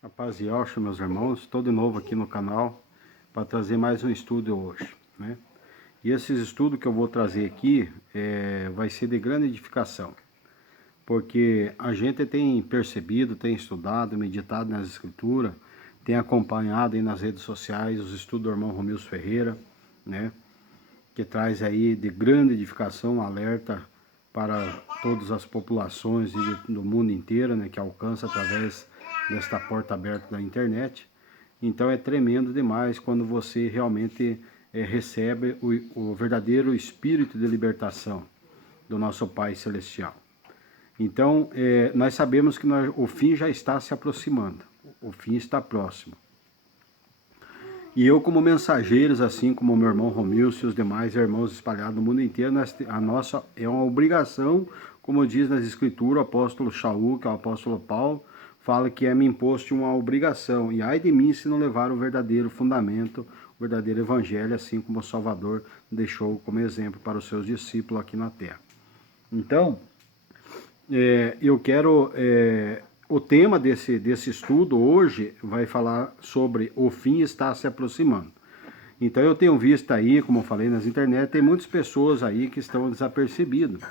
A paz e Yahshua, meus irmãos, estou de novo aqui no canal para trazer mais um estudo hoje, né? E esses estudos que eu vou trazer aqui vai ser de grande edificação, porque a gente tem percebido, tem estudado, meditado nas escrituras, tem acompanhado aí nas redes sociais os estudos do irmão Romilson Ferreira, né? Que traz aí de grande edificação, um alerta para todas as populações do mundo inteiro, né? Que alcança através desta porta aberta da internet. Então é tremendo demais quando você realmente recebe o verdadeiro espírito de libertação do nosso Pai Celestial. Então nós sabemos que o fim já está se aproximando, o fim está próximo. E eu, como mensageiros, assim como o meu irmão Romilson e os demais irmãos espalhados no mundo inteiro, a nossa é uma obrigação, como diz nas escrituras, o apóstolo Shaul, que é o apóstolo Paulo, fala que me imposto uma obrigação, e ai de mim se não levar o verdadeiro fundamento, o verdadeiro evangelho, assim como o Salvador deixou como exemplo para os seus discípulos aqui na terra. Então, eu quero... o tema desse estudo hoje vai falar sobre o fim está se aproximando. Então eu tenho visto aí, como eu falei nas internet, tem muitas pessoas aí que estão desapercebidas.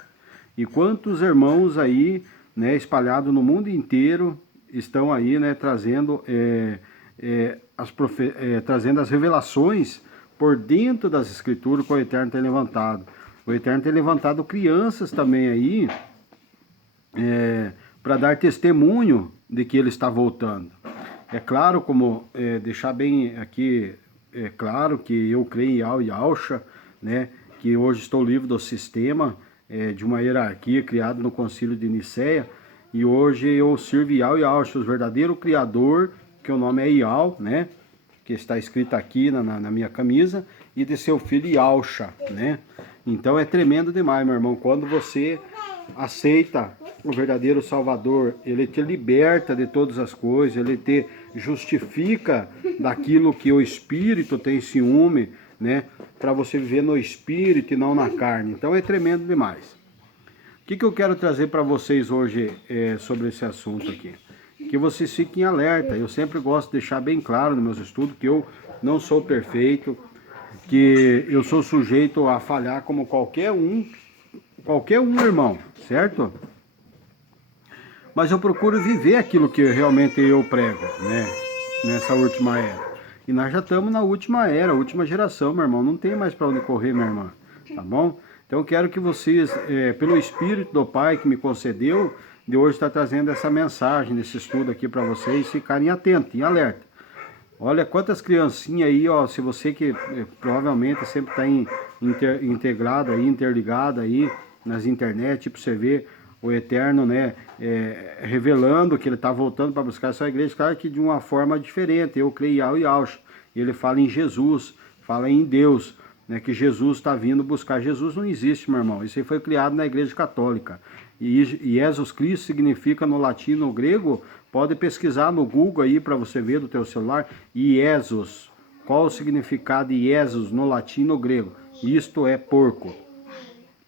E quantos irmãos aí, né, espalhados no mundo inteiro, estão aí, né, trazendo, trazendo as revelações por dentro das escrituras que o Eterno tem levantado. O Eterno tem levantado crianças também aí, para dar testemunho de que ele está voltando. É claro, como deixar bem aqui, é claro que eu creio em Yahweh e Yahshua, né, que hoje estou livre do sistema de uma hierarquia criada no Concílio de Nicéia, e hoje eu sirvo Yahweh e Yahshua, o verdadeiro Criador, que o nome é Yahweh, né, que está escrito aqui na minha camisa, e de seu filho Yahshua, né. Então é tremendo demais, meu irmão, quando você aceita o verdadeiro Salvador, ele te liberta de todas as coisas, ele te justifica daquilo que o Espírito tem ciúme, né, para você viver no Espírito e não na carne. Então é tremendo demais. O que eu quero trazer para vocês hoje sobre esse assunto aqui? Que vocês fiquem alerta. Eu sempre gosto de deixar bem claro nos meus estudos que eu não sou perfeito, que eu sou sujeito a falhar como qualquer um, irmão, certo? Mas eu procuro viver aquilo que realmente eu prego, né, nessa última era. E nós já estamos na última era, última geração, meu irmão. Não tem mais para onde correr, minha irmã, tá bom? Então eu quero que vocês, pelo Espírito do Pai que me concedeu, de hoje estar trazendo essa mensagem, desse estudo aqui para vocês ficarem atentos, em alerta. Olha quantas criancinhas aí, ó, se você que provavelmente sempre está integrado aí, interligado aí nas internet, para você ver o Eterno, né, revelando que ele está voltando para buscar a sua igreja, claro que de uma forma diferente. Eu creio em Yahweh e Yahshua, ele fala em Jesus, fala em Deus, né, que Jesus está vindo buscar. Jesus não existe, meu irmão, isso aí foi criado na igreja católica, e Jesus Cristo significa no latim, no grego, pode pesquisar no Google aí para você ver do teu celular, Iesus, qual o significado de Iesus no latim e no grego? Isto é porco.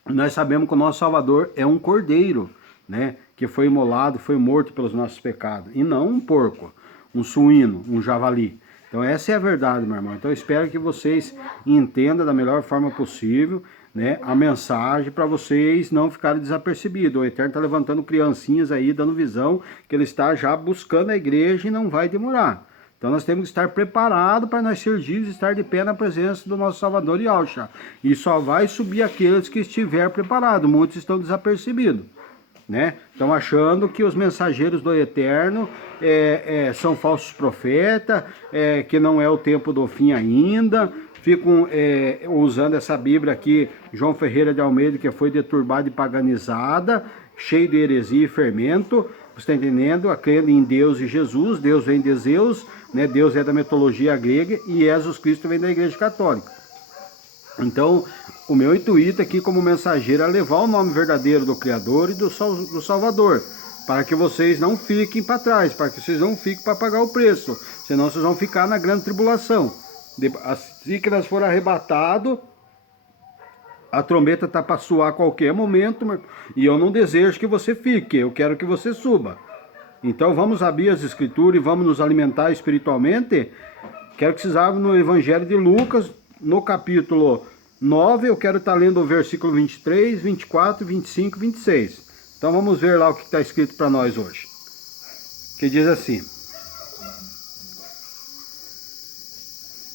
Nós sabemos que o nosso Salvador é um cordeiro, né, que foi imolado, foi morto pelos nossos pecados, e não um porco, um suíno, um javali. Então essa é a verdade, meu irmão. Então eu espero que vocês entendam da melhor forma possível, né, a mensagem, para vocês não ficarem desapercebidos. O Eterno está levantando criancinhas aí, dando visão, que ele está já buscando a igreja e não vai demorar. Então nós temos que estar preparados para nós ser dias e estar de pé na presença do nosso Salvador Yahshua. E só vai subir aqueles que estiver preparado. Muitos estão desapercebidos, né? Estão achando que os mensageiros do Eterno são falsos profetas, que não é o tempo do fim ainda. Ficam usando essa Bíblia aqui, João Ferreira de Almeida, que foi deturbada e paganizada, cheio de heresia e fermento. Você está entendendo? Crendo em Deus e Jesus. Deus vem de Zeus, né? Deus é da mitologia grega e Jesus Cristo vem da igreja católica. Então, o meu intuito aqui como mensageiro é levar o nome verdadeiro do Criador e do Salvador, para que vocês não fiquem para trás, para que vocês não fiquem para pagar o preço, senão vocês vão ficar na grande tribulação. Assim que nós for arrebatado, a trombeta está para soar a qualquer momento, e eu não desejo que você fique, eu quero que você suba. Então vamos abrir as escrituras e vamos nos alimentar espiritualmente. Quero que vocês abram no Evangelho de Lucas, no capítulo 9, eu quero estar lendo o versículo 23, 24, 25 e 26. Então vamos ver lá o que está escrito para nós hoje. Que diz assim.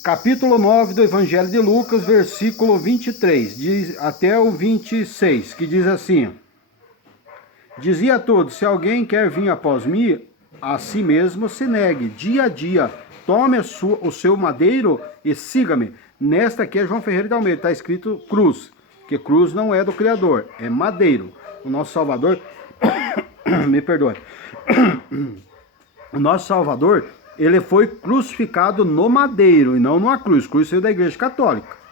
Capítulo 9 do Evangelho de Lucas, versículo 23, diz, até o 26, que diz assim. Dizia a todos, se alguém quer vir após mim, a si mesmo se negue, dia a dia, tome o seu madeiro e siga-me. Nesta aqui é João Ferreira de Almeida, está escrito cruz, que cruz não é do Criador, é madeiro. O nosso Salvador, me perdoe, o nosso Salvador, ele foi crucificado no madeiro e não numa cruz. Cruz saiu da Igreja Católica.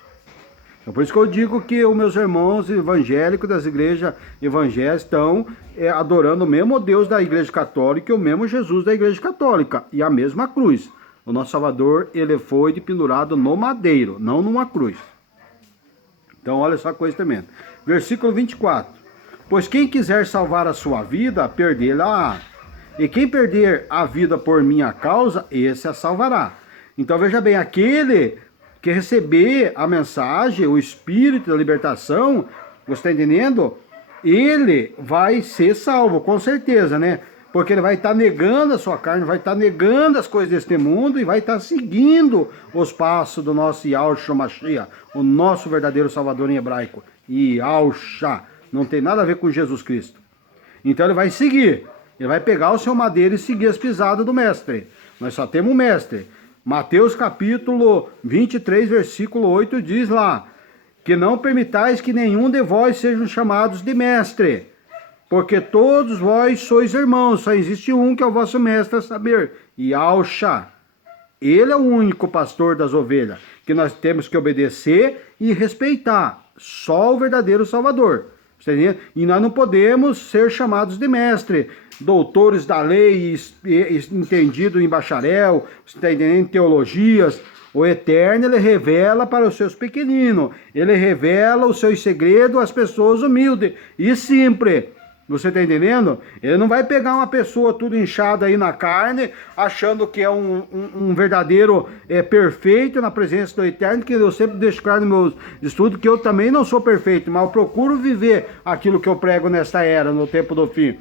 Então, por isso que eu digo que os meus irmãos evangélicos das igrejas evangélicas estão adorando o mesmo Deus da Igreja Católica e o mesmo Jesus da Igreja Católica. E a mesma cruz. O nosso Salvador, ele foi pendurado no madeiro, não numa cruz. Então, olha só a coisa tremenda. Versículo 24. Pois quem quiser salvar a sua vida, perdê-la-á. E quem perder a vida por minha causa, esse a salvará. Então, veja bem, aquele que receber a mensagem, o Espírito da libertação, você está entendendo? Ele vai ser salvo, com certeza, né? Porque ele vai estar negando a sua carne, vai estar negando as coisas deste mundo e vai estar seguindo os passos do nosso Yahushua Mashiach, o nosso verdadeiro Salvador em hebraico. Yahushua, não tem nada a ver com Jesus Cristo. Então ele vai seguir, ele vai pegar o seu madeiro e seguir as pisadas do mestre. Nós só temos um mestre. Mateus capítulo 23, versículo 8 diz lá, que não permitais que nenhum de vós sejam chamados de mestre, porque todos vós sois irmãos, só existe um que é o vosso mestre, a saber, Yahushua. Ele é o único pastor das ovelhas, que nós temos que obedecer e respeitar, só o verdadeiro Salvador. E nós não podemos ser chamados de mestre, doutores da lei, entendido em bacharel, você está entendendo, em teologias. O Eterno, ele revela para os seus pequeninos, ele revela os seus segredos às pessoas humildes e simples. Você está entendendo? Ele não vai pegar uma pessoa tudo inchada aí na carne, achando que é um verdadeiro perfeito na presença do Eterno, que eu sempre deixo claro nos meus estudos que eu também não sou perfeito, mas eu procuro viver aquilo que eu prego nesta era, no tempo do fim.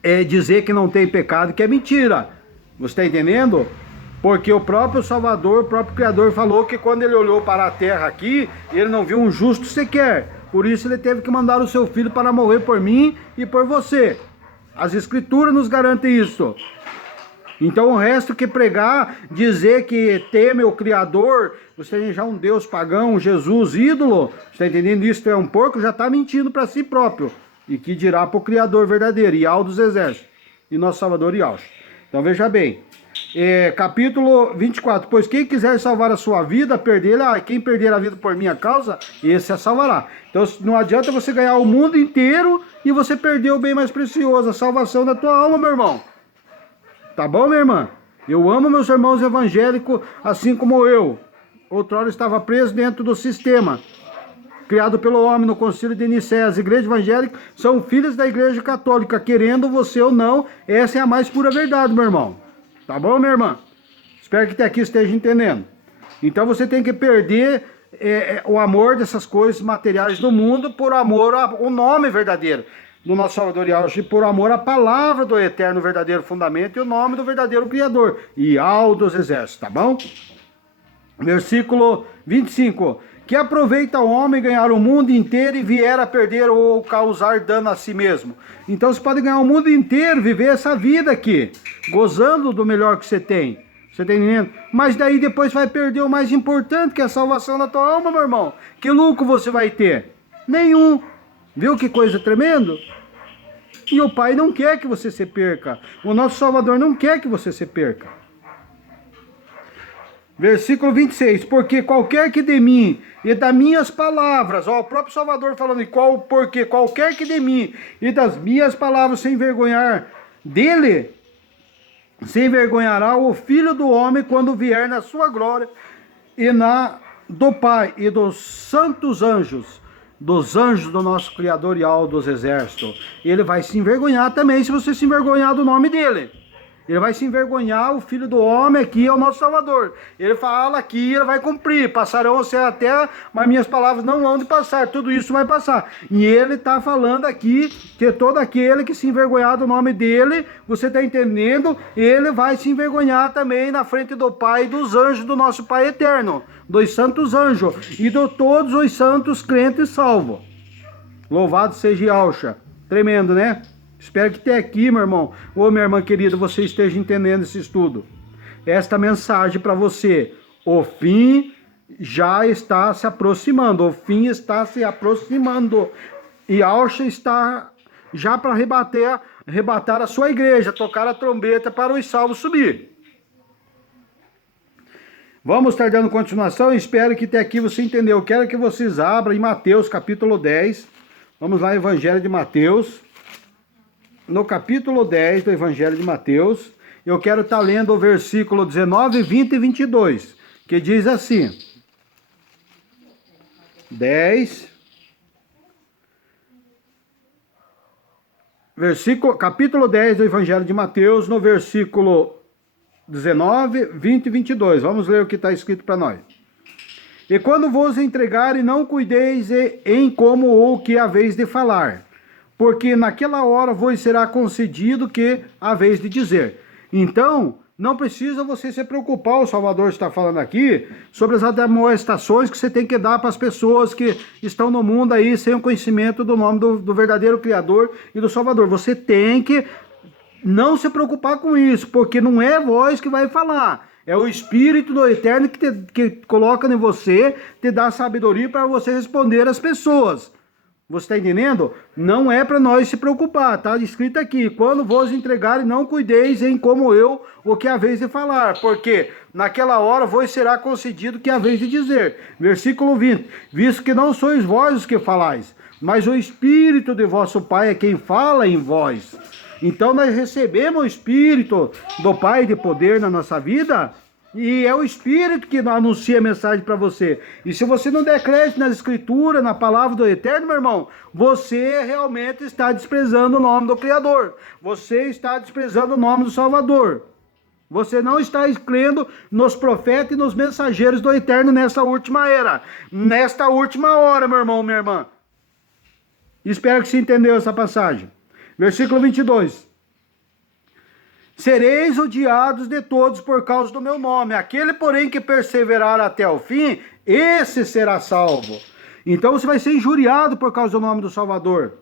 É dizer que não tem pecado, que é mentira. Você está entendendo? Porque o próprio Salvador, o próprio Criador falou que quando ele olhou para a terra aqui, ele não viu um justo sequer. Por isso ele teve que mandar o seu filho para morrer por mim e por você. As escrituras nos garantem isso. Então o resto que pregar, dizer que teme o Criador, você tem já um Deus pagão, um Jesus ídolo, você está entendendo? Isso é um porco, já está mentindo para si próprio. E que dirá para o Criador verdadeiro, Yahweh dos Exércitos, e nosso Salvador Yahushua. Então veja bem, capítulo 24, pois quem quiser salvar a sua vida, perdê-la, quem perder a vida por minha causa, esse a salvará. Então não adianta você ganhar o mundo inteiro e você perder o bem mais precioso, a salvação da tua alma, meu irmão. Tá bom, minha irmã? Eu amo meus irmãos evangélicos, assim como eu. Outrora estava preso dentro do sistema criado pelo homem no concílio de Nicéia. As igrejas evangélicas são filhas da igreja católica, querendo você ou não, essa é a mais pura verdade, meu irmão. Tá bom, minha irmã? Espero que até aqui esteja entendendo. Então você tem que perder o amor dessas coisas materiais do mundo por amor ao nome verdadeiro do nosso Salvador Yahushua, e por amor à palavra do eterno verdadeiro fundamento e o nome do verdadeiro Criador, Yahweh dos Exércitos, tá bom? Versículo 25. Que aproveita o homem ganhar o mundo inteiro e vier a perder ou causar dano a si mesmo. Então você pode ganhar o mundo inteiro, viver essa vida aqui, gozando do melhor que você tem. Você está entendendo? Mas daí depois vai perder o mais importante, que é a salvação da tua alma, meu irmão. Que lucro você vai ter? Nenhum. Viu que coisa tremenda? E o Pai não quer que você se perca. O nosso Salvador não quer que você se perca. Versículo 26, porque qualquer que de mim e das minhas palavras, ó, o próprio Salvador falando, porque qualquer que de mim e das minhas palavras se envergonhar dele, se envergonhará o Filho do Homem quando vier na sua glória e na do Pai e dos santos anjos. dos anjos do nosso Criador Yahweh dos exércitos. Ele vai se envergonhar também se você se envergonhar do nome dele. Ele vai se envergonhar, o Filho do Homem aqui é o nosso Salvador. Ele fala aqui, ele vai cumprir. Passarão o céu e a terra, mas minhas palavras não hão de passar. Tudo isso vai passar. E ele está falando aqui que todo aquele que se envergonhar do nome dele, você está entendendo? Ele vai se envergonhar também na frente do Pai e dos anjos do nosso Pai eterno. Dos santos anjos e de todos os santos crentes salvos. Louvado seja Yahshua. Tremendo, né? Espero que até aqui, meu irmão, ou minha irmã querida, você esteja entendendo esse estudo. Esta mensagem para você. O fim já está se aproximando. O fim está se aproximando. E Yahshua está já para arrebatar a sua igreja, tocar a trombeta para os salvos subir. Vamos estar dando continuação. Espero que até aqui você entendeu. Quero que vocês abram em Mateus capítulo 10. Vamos lá, Evangelho de Mateus. No capítulo 10 do Evangelho de Mateus, eu quero estar lendo o versículo 19, 20 e 22, que diz assim, 10, capítulo 10 do Evangelho de Mateus, no versículo 19, 20 e 22, vamos ler o que está escrito para nós. E quando vos entregarem, não cuideis em como ou que haveis de falar, porque naquela hora vos será concedido que haveis de dizer. Então, não precisa você se preocupar, o Salvador está falando aqui, sobre as admoestações que você tem que dar para as pessoas que estão no mundo aí sem o conhecimento do nome do verdadeiro Criador e do Salvador. Você tem que não se preocupar com isso, porque não é voz que vai falar. É o Espírito do Eterno que coloca em você, te dá sabedoria para você responder às pessoas. Você está entendendo? Não é para nós se preocupar, está escrito aqui, quando vos entregarem, não cuideis em como eu, o que haveis de falar, porque naquela hora vos será concedido o que haveis de dizer. Versículo 20, visto que não sois vós os que falais, mas o Espírito de vosso Pai é quem fala em vós. Então nós recebemos o Espírito do Pai de poder na nossa vida, e é o Espírito que anuncia a mensagem para você. E se você não der crédito na Escritura, na palavra do Eterno, meu irmão, você realmente está desprezando o nome do Criador. Você está desprezando o nome do Salvador. Você não está crendo nos profetas e nos mensageiros do Eterno nessa última era. Nesta última hora, meu irmão, minha irmã. Espero que você entendeu essa passagem. Versículo 22. Sereis odiados de todos por causa do meu nome. Aquele, porém, que perseverar até o fim, esse será salvo. Então você vai ser injuriado por causa do nome do Salvador.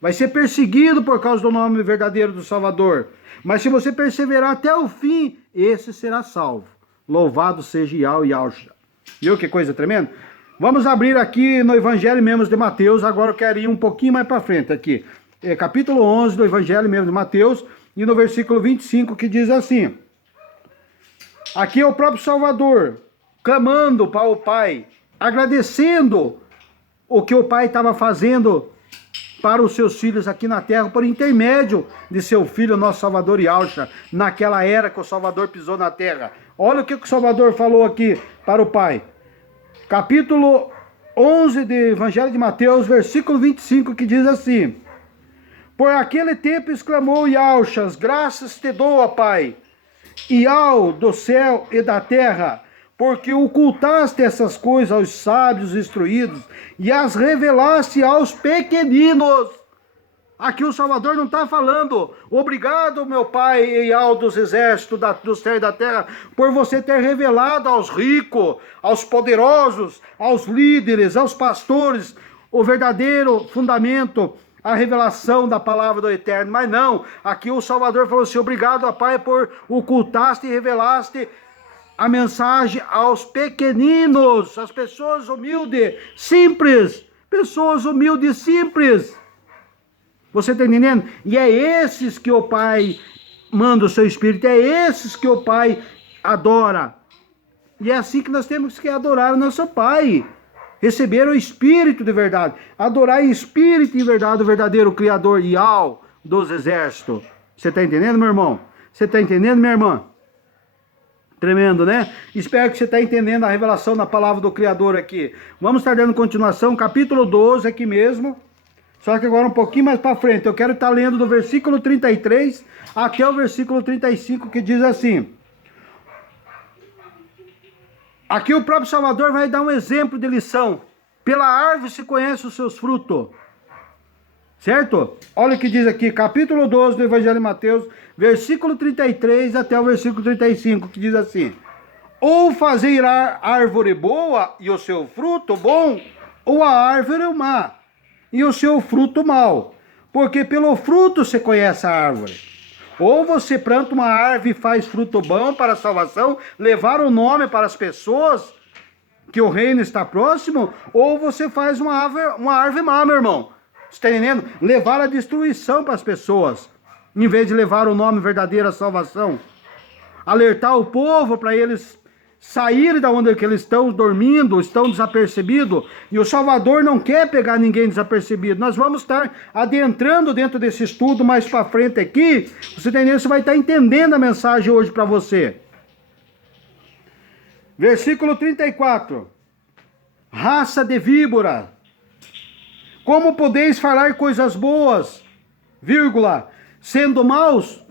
Vai ser perseguido por causa do nome verdadeiro do Salvador. Mas se você perseverar até o fim, esse será salvo. Louvado seja Yahshua. Viu que coisa tremenda? Vamos abrir aqui no Evangelho mesmo de Mateus. Agora eu quero ir um pouquinho mais para frente aqui. Capítulo 11 do Evangelho mesmo de Mateus. E no versículo 25 que diz assim. Aqui é o próprio Salvador clamando para o Pai, agradecendo o que o Pai estava fazendo para os seus filhos aqui na terra, por intermédio de seu Filho, nosso Salvador Yahshua, naquela era que o Salvador pisou na terra. Olha o que o Salvador falou aqui para o Pai. Capítulo 11 do Evangelho de Mateus, versículo 25, que diz assim. Por aquele tempo exclamou Yahshua, graças te dou, ó Pai, Yahweh do céu e da terra, porque ocultaste essas coisas aos sábios instruídos e as revelaste aos pequeninos. Aqui o Salvador não está falando, obrigado, meu Pai, Yahweh dos exércitos, do céu e da terra, por você ter revelado aos ricos, aos poderosos, aos líderes, aos pastores, o verdadeiro fundamento, a revelação da palavra do Eterno. Mas não, aqui o Salvador falou assim, obrigado, ó Pai, por ocultaste e revelaste a mensagem aos pequeninos, às pessoas humildes, simples, pessoas humildes e simples. Você está entendendo? E é esses que o Pai manda o seu Espírito, é esses que o Pai adora. E é assim que nós temos que adorar o nosso Pai. Receber o Espírito de verdade. Adorar em Espírito e em verdade o verdadeiro Criador Yahweh dos exércitos. Você está entendendo, meu irmão? Você está entendendo, minha irmã? Tremendo, né? Espero que você está entendendo a revelação da palavra do Criador aqui. Vamos estar dando continuação, capítulo 12 aqui mesmo. Só que agora um pouquinho mais para frente. Eu quero estar lendo do versículo 33 até o versículo 35, que diz assim. Aqui o próprio Salvador vai dar um exemplo de lição. Pela árvore se conhece os seus frutos. Certo? Olha o que diz aqui, capítulo 12 do Evangelho de Mateus, versículo 33 até o versículo 35, que diz assim. Ou fazer a árvore boa e o seu fruto bom, ou a árvore má e o seu fruto mau. Porque pelo fruto se conhece a árvore. Ou você planta uma árvore e faz fruto bom para a salvação, levar o nome para as pessoas, que o reino está próximo, ou você faz uma árvore má, meu irmão. Você está entendendo? Levar a destruição para as pessoas, em vez de levar o nome verdadeiro à salvação. Alertar o povo para eles saírem da onde que eles estão dormindo, estão desapercebidos. E o Salvador não quer pegar ninguém desapercebido. Nós vamos estar adentrando dentro desse estudo mais para frente aqui. Você entendeu? Você vai estar entendendo a mensagem hoje para você. Versículo 34. Raça de víbora. Como podeis falar coisas boas, vírgula, sendo maus?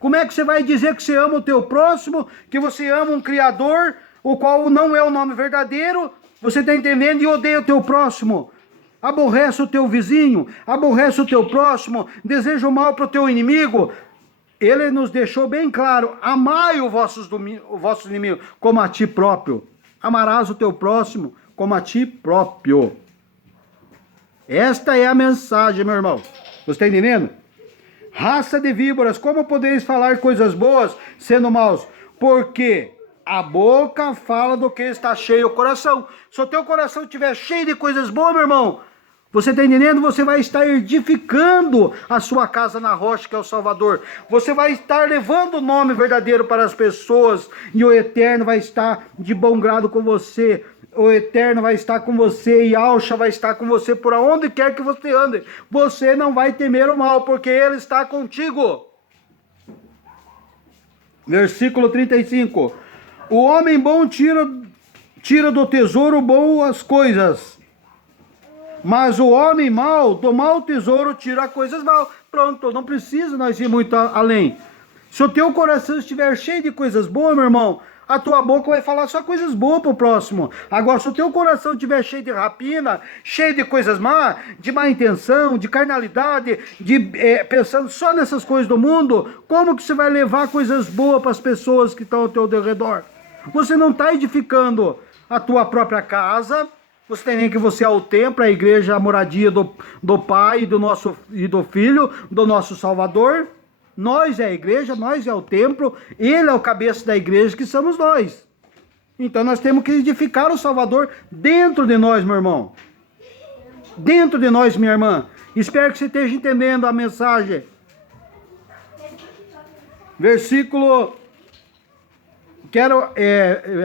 Como é que você vai dizer que você ama o teu próximo, que você ama um Criador, o qual não é o nome verdadeiro, você está entendendo, e odeia o teu próximo? Aborrece o teu vizinho, aborrece o teu próximo, deseja o mal para o teu inimigo. Ele nos deixou bem claro, amai o vosso inimigo como a ti próprio. Amarás o teu próximo como a ti próprio. Esta é a mensagem, meu irmão. Você está entendendo? Raça de víboras, como podeis falar coisas boas sendo maus? Porque a boca fala do que está cheio o coração. Se o teu coração estiver cheio de coisas boas, meu irmão, você está entendendo? Você vai estar edificando a sua casa na rocha, que é o Salvador. Você vai estar levando o nome verdadeiro para as pessoas. E o Eterno vai estar de bom grado com você. O Eterno vai estar com você e Alcha vai estar com você por onde quer que você ande. Você não vai temer o mal, porque Ele está contigo. Versículo 35. O homem bom tira do tesouro boas coisas, mas o homem mau, do mau tesouro, tira coisas mal. Pronto, não precisa nós ir muito além. Se o teu coração estiver cheio de coisas boas, meu irmão, a tua boca vai falar só coisas boas para o próximo. Agora, se o teu coração estiver cheio de rapina, cheio de coisas más, de má intenção, de carnalidade, pensando só nessas coisas do mundo, como que você vai levar coisas boas para as pessoas que estão ao teu redor? Você não está edificando a tua própria casa. Você tem nem que você é o templo, a igreja, a moradia do Pai e do Filho, do nosso Salvador. Nós é a igreja, nós é o templo, Ele é o cabeça da igreja, que somos nós. Então nós temos que edificar o Salvador dentro de nós, meu irmão. Dentro de nós, minha irmã. Espero que você esteja entendendo a mensagem. Versículo,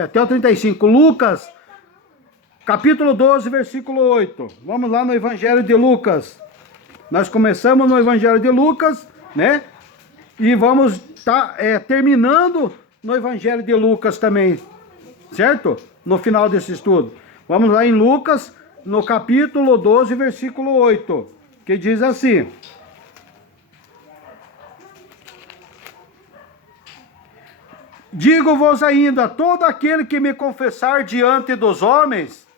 até o 35, Lucas, capítulo 12, versículo 8. Vamos lá no Evangelho de Lucas. Nós começamos no Evangelho de Lucas, né? E vamos estar terminando no Evangelho de Lucas também, certo? No final desse estudo. Vamos lá em Lucas, no capítulo 12, versículo 8, que diz assim. Digo-vos ainda, todo aquele que me confessar diante dos homens,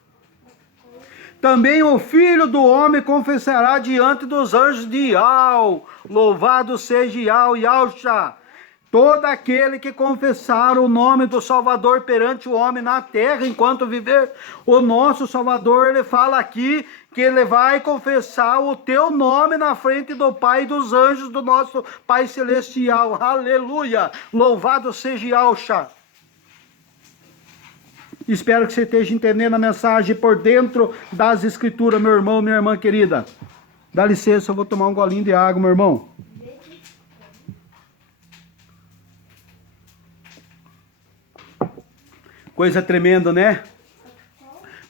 também o Filho do Homem confessará diante dos anjos de Iau. Louvado seja Iau e Alcha. Todo aquele que confessar o nome do Salvador perante o homem na terra enquanto viver. O nosso Salvador, ele fala aqui que ele vai confessar o teu nome na frente do Pai e dos anjos do nosso Pai Celestial. Aleluia. Louvado seja Alcha. Espero que você esteja entendendo a mensagem por dentro das Escrituras, meu irmão, minha irmã querida. Dá licença, eu vou tomar um golinho de água, meu irmão. Coisa tremenda, né?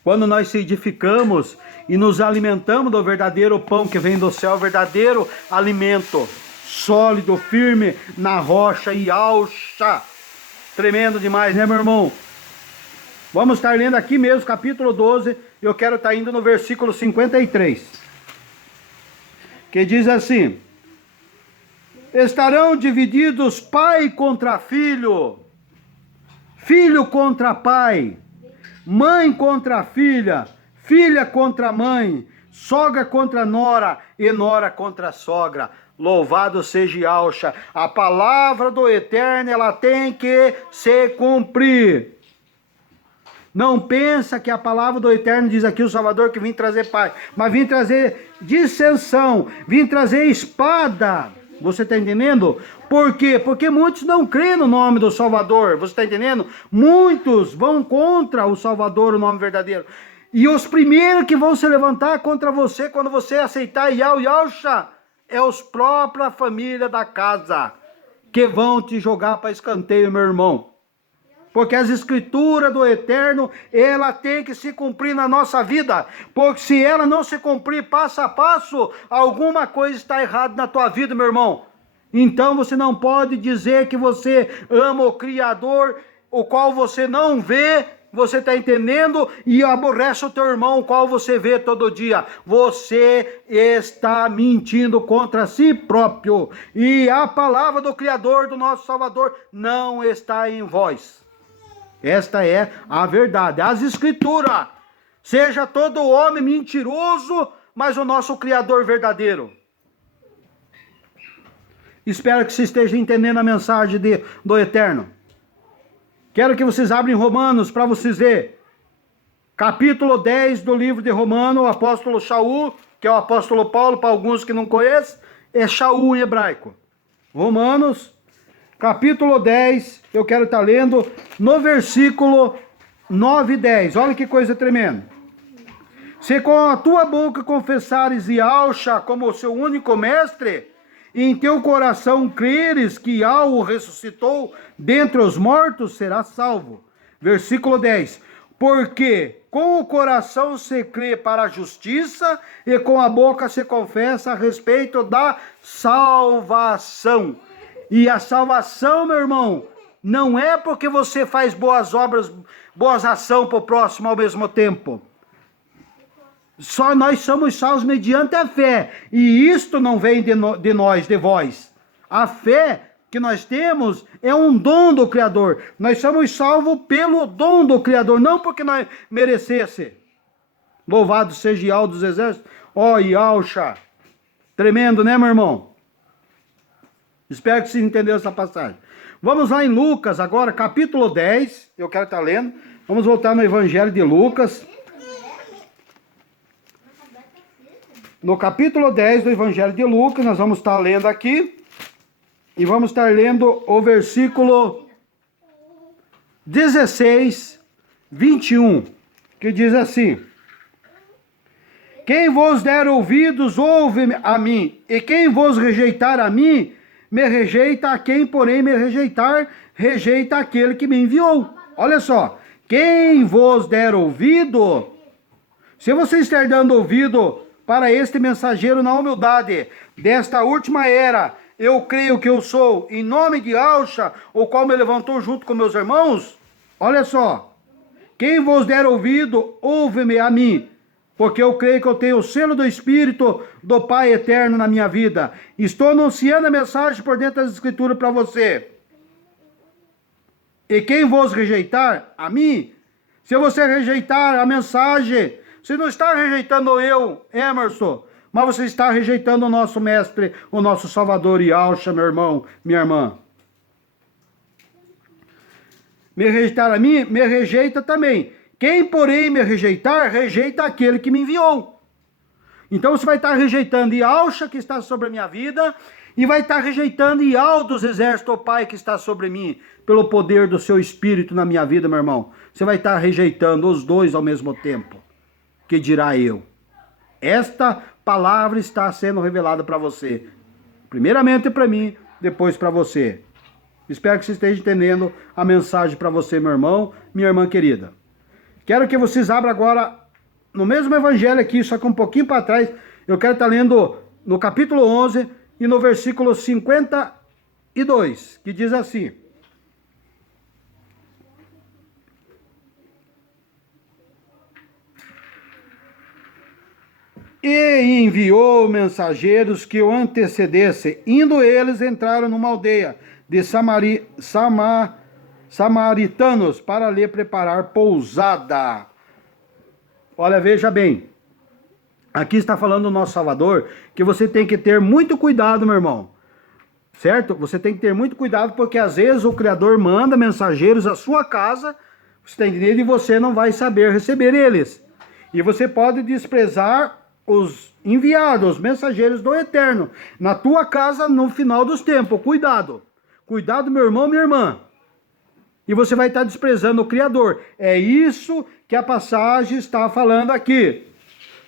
Quando nós se edificamos e nos alimentamos do verdadeiro pão que vem do céu, verdadeiro alimento, sólido, firme, na rocha e Alcha. Tremendo demais, né, meu irmão? Vamos estar lendo aqui mesmo, capítulo 12. Eu quero estar indo no versículo 53. Que diz assim: estarão divididos pai contra filho, filho contra pai, mãe contra filha, filha contra mãe, sogra contra nora e nora contra sogra. Louvado seja Yahshua. A palavra do Eterno, ela tem que se cumprir. Não pensa que a palavra do Eterno diz aqui o Salvador que vim trazer paz, mas vim trazer dissensão, vim trazer espada. Você está entendendo? Por quê? Porque muitos não creem no nome do Salvador. Você está entendendo? Muitos vão contra o Salvador, o nome verdadeiro. E os primeiros que vão se levantar contra você quando você aceitar Yahshua é os própria família da casa que vão te jogar para escanteio, meu irmão. Porque as escrituras do Eterno, ela tem que se cumprir na nossa vida. Porque se ela não se cumprir passo a passo, alguma coisa está errada na tua vida, meu irmão. Então você não pode dizer que você ama o Criador, o qual você não vê, você está entendendo? E aborrece o teu irmão, o qual você vê todo dia. Você está mentindo contra si próprio. E a palavra do Criador, do nosso Salvador, não está em vós. Esta é a verdade. As escrituras, seja todo homem mentiroso, mas o nosso Criador verdadeiro. Espero que você esteja entendendo a mensagem do Eterno. Quero que vocês abrem Romanos para vocês verem. Capítulo 10 do livro de Romanos, o apóstolo Shaul, que é o apóstolo Paulo, para alguns que não conhecem, é Shaul em hebraico. Romanos, capítulo 10, eu quero estar lendo no versículo 9 e 10. Olha que coisa tremenda. Se com a tua boca confessares Yahshua como o seu único mestre, e em teu coração creres que Yahweh o ressuscitou dentre os mortos, serás salvo. Versículo 10. Porque com o coração se crê para a justiça, e com a boca se confessa a respeito da salvação. E a salvação, meu irmão, não é porque você faz boas obras, boas ações para o próximo ao mesmo tempo. Só nós somos salvos mediante a fé. E isto não vem de nós, de vós. A fé que nós temos é um dom do Criador. Nós somos salvos pelo dom do Criador, não porque nós merecesse. Louvado seja Yahweh dos exércitos. Ó, Yahshua. Tremendo, né, meu irmão? Espero que você entendeu essa passagem. Vamos lá em Lucas agora, capítulo 10. Eu quero estar lendo. Vamos voltar no Evangelho de Lucas. No capítulo 10 do Evangelho de Lucas, nós vamos estar lendo aqui. E vamos estar lendo o versículo 16, 21. Que diz assim: quem vos der ouvidos, ouve a mim. E quem vos rejeitar a mim, me rejeita. A quem, porém, me rejeitar, rejeita aquele que me enviou. Olha só. Quem vos der ouvido, se você estiver dando ouvido para este mensageiro na humildade desta última era, eu creio que eu sou, em nome de Yahshua, o qual me levantou junto com meus irmãos. Olha só. Quem vos der ouvido, ouve-me a mim. Porque eu creio que eu tenho o selo do Espírito do Pai Eterno na minha vida. Estou anunciando a mensagem por dentro das Escrituras para você. E quem vos rejeitar, a mim, se você rejeitar a mensagem, você não está rejeitando eu, Emerson, mas você está rejeitando o nosso mestre, o nosso Salvador Yahshua, meu irmão, minha irmã. Me rejeitar a mim, me rejeita também. Quem, porém, me rejeitar, rejeita aquele que me enviou. Então você vai estar rejeitando Yahshua, que está sobre a minha vida, e vai estar rejeitando Yahweh dos exércitos, o Pai, que está sobre mim, pelo poder do seu Espírito na minha vida, meu irmão. Você vai estar rejeitando os dois ao mesmo tempo. Que dirá eu? Esta palavra está sendo revelada para você. Primeiramente para mim, depois para você. Espero que você esteja entendendo a mensagem para você, meu irmão, minha irmã querida. Quero que vocês abram agora, no mesmo evangelho aqui, só que um pouquinho para trás, eu quero estar lendo no capítulo 11 e no versículo 52, que diz assim: E enviou mensageiros que o antecedessem. Indo eles, entraram numa aldeia de samaritanos para lhe preparar pousada. Olha, veja bem. Aqui está falando o nosso Salvador que você tem que ter muito cuidado, meu irmão. Certo? Você tem que ter muito cuidado porque às vezes o Criador manda mensageiros à sua casa, você está entendendo? E você não vai saber receber eles. E você pode desprezar os enviados, os mensageiros do Eterno, na tua casa no final dos tempos. Cuidado. Cuidado, meu irmão, minha irmã. E você vai estar desprezando o Criador. É isso que a passagem está falando aqui.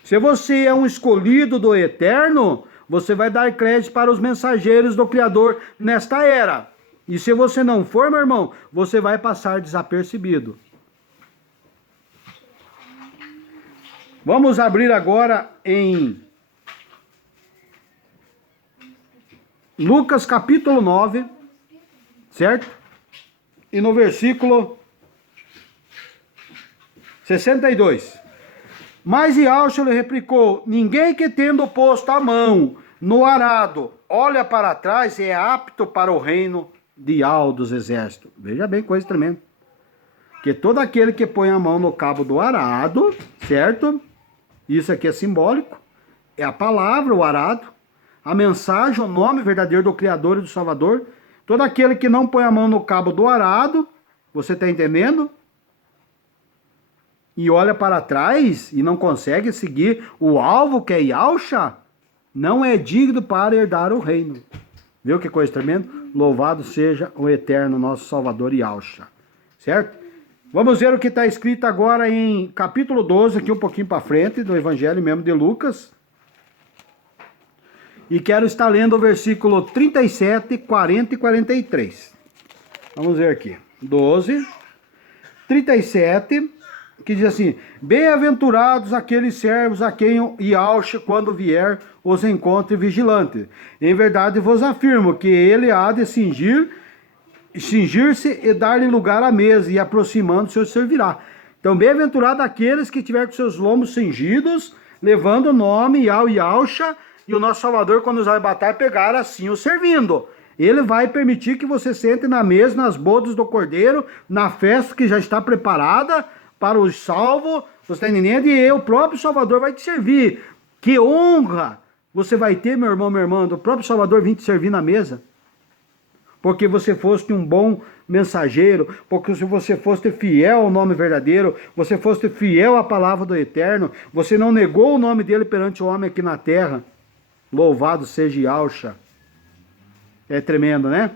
Se você é um escolhido do Eterno, você vai dar crédito para os mensageiros do Criador nesta era. E se você não for, meu irmão, você vai passar desapercebido. Vamos abrir agora em Lucas capítulo 9, certo? E no versículo 62. Mas Iauxa lhe replicou: ninguém que tendo posto a mão no arado olha para trás é apto para o reino de Yahweh dos exércitos. Veja bem, coisa tremenda. Que todo aquele que põe a mão no cabo do arado, certo? Isso aqui é simbólico. É a palavra, o arado. A mensagem, o nome verdadeiro do Criador e do Salvador. Todo aquele que não põe a mão no cabo do arado, você está entendendo? E olha para trás e não consegue seguir o alvo que é Iauxa, não é digno para herdar o reino. Viu que coisa tremenda? Louvado seja o eterno nosso Salvador Iauxa. Certo? Vamos ver o que está escrito agora em capítulo 12, aqui um pouquinho para frente, do Evangelho mesmo de Lucas. E quero estar lendo o versículo 37, 40 e 43. Vamos ver aqui. 12, 37... que diz assim: bem-aventurados aqueles servos a quem Iauxa, quando vier, os encontre vigilantes. Em verdade vos afirmo que ele há de cingir-se e dar-lhe lugar à mesa, e aproximando-se os servirá. Então, bem-aventurado aqueles que tiver com seus lombos cingidos, levando o nome Iauxa, e o nosso Salvador, quando nos arrebatar, pegar assim o servindo. Ele vai permitir que você sente na mesa, nas bodas do Cordeiro, na festa que já está preparada para os salvos, você está entendendo? E o próprio Salvador vai te servir. Que honra você vai ter, meu irmão, minha irmã, do próprio Salvador vir te servir na mesa. Porque você foste um bom mensageiro, porque se você foste fiel ao nome verdadeiro, você foste fiel à palavra do Eterno, você não negou o nome dele perante o homem aqui na terra. Louvado seja Iauxa. É tremendo, né?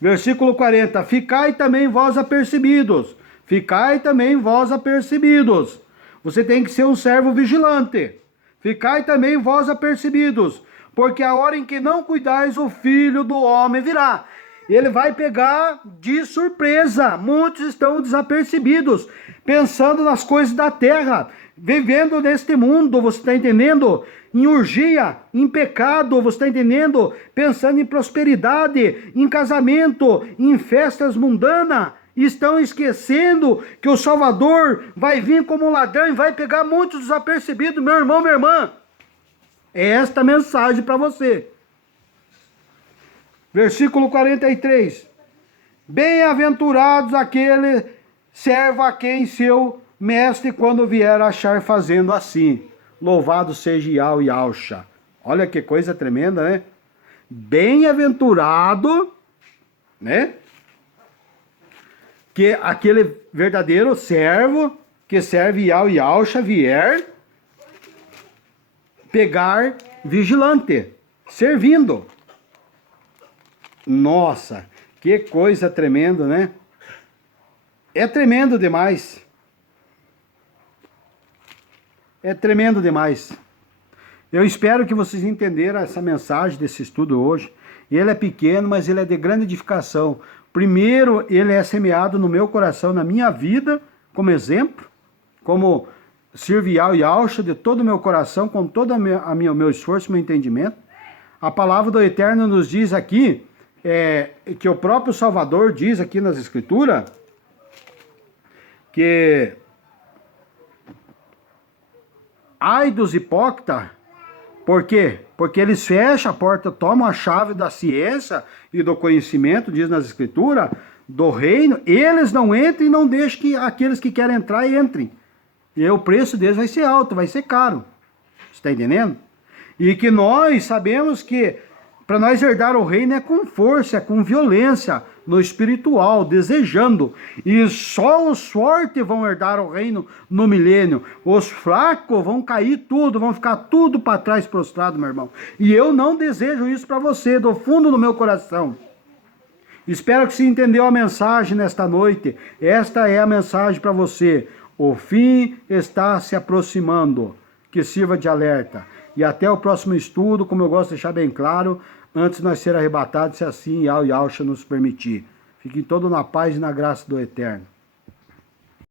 Versículo 40. Ficai também vós apercebidos. Ficai também vós apercebidos. Você tem que ser um servo vigilante. Ficai também vós apercebidos, porque a hora em que não cuidais, o Filho do Homem virá. Ele vai pegar de surpresa. Muitos estão desapercebidos, pensando nas coisas da terra, vivendo neste mundo, você está entendendo? Em urgia, em pecado, você está entendendo? Pensando em prosperidade, em casamento, em festas mundanas. Estão esquecendo que o Salvador vai vir como um ladrão e vai pegar muitos desapercebidos, meu irmão, minha irmã. É esta a mensagem para você. Versículo 43. Bem-aventurados aquele servo a quem seu mestre, quando vier, achar fazendo assim. Louvado seja Iauxa. Olha que coisa tremenda, né? Bem-aventurado, né? Que aquele verdadeiro servo que serve Iauxa vier pegar vigilante, servindo. Nossa, que coisa tremenda, né? É tremendo demais. É tremendo demais. Eu espero que vocês entenderam essa mensagem desse estudo hoje. Ele é pequeno, mas ele é de grande edificação. Primeiro, ele é semeado no meu coração, na minha vida, como exemplo, como servir Iauxa de todo o meu coração, com todo o meu esforço, meu entendimento. A palavra do Eterno nos diz aqui, que o próprio Salvador diz aqui nas Escrituras, que ai dos hipócritas. Por quê? Porque eles fecham a porta, tomam a chave da ciência e do conhecimento, diz nas escrituras, do reino, eles não entram e não deixam que aqueles que querem entrar entrem. E o preço deles vai ser alto, vai ser caro. Você está entendendo? E que nós sabemos que para nós herdar o reino é com força, é com violência, no espiritual, desejando. E só os fortes vão herdar o reino no milênio. Os fracos vão cair tudo, vão ficar tudo para trás prostrado, meu irmão. E eu não desejo isso para você, do fundo do meu coração. Espero que você entendeu a mensagem nesta noite. Esta é a mensagem para você. O fim está se aproximando. Que sirva de alerta. E até o próximo estudo, como eu gosto de deixar bem claro, antes de nós ser arrebatados, se assim Yahweh Yahushua nos permitir. Fiquem todos na paz e na graça do Eterno.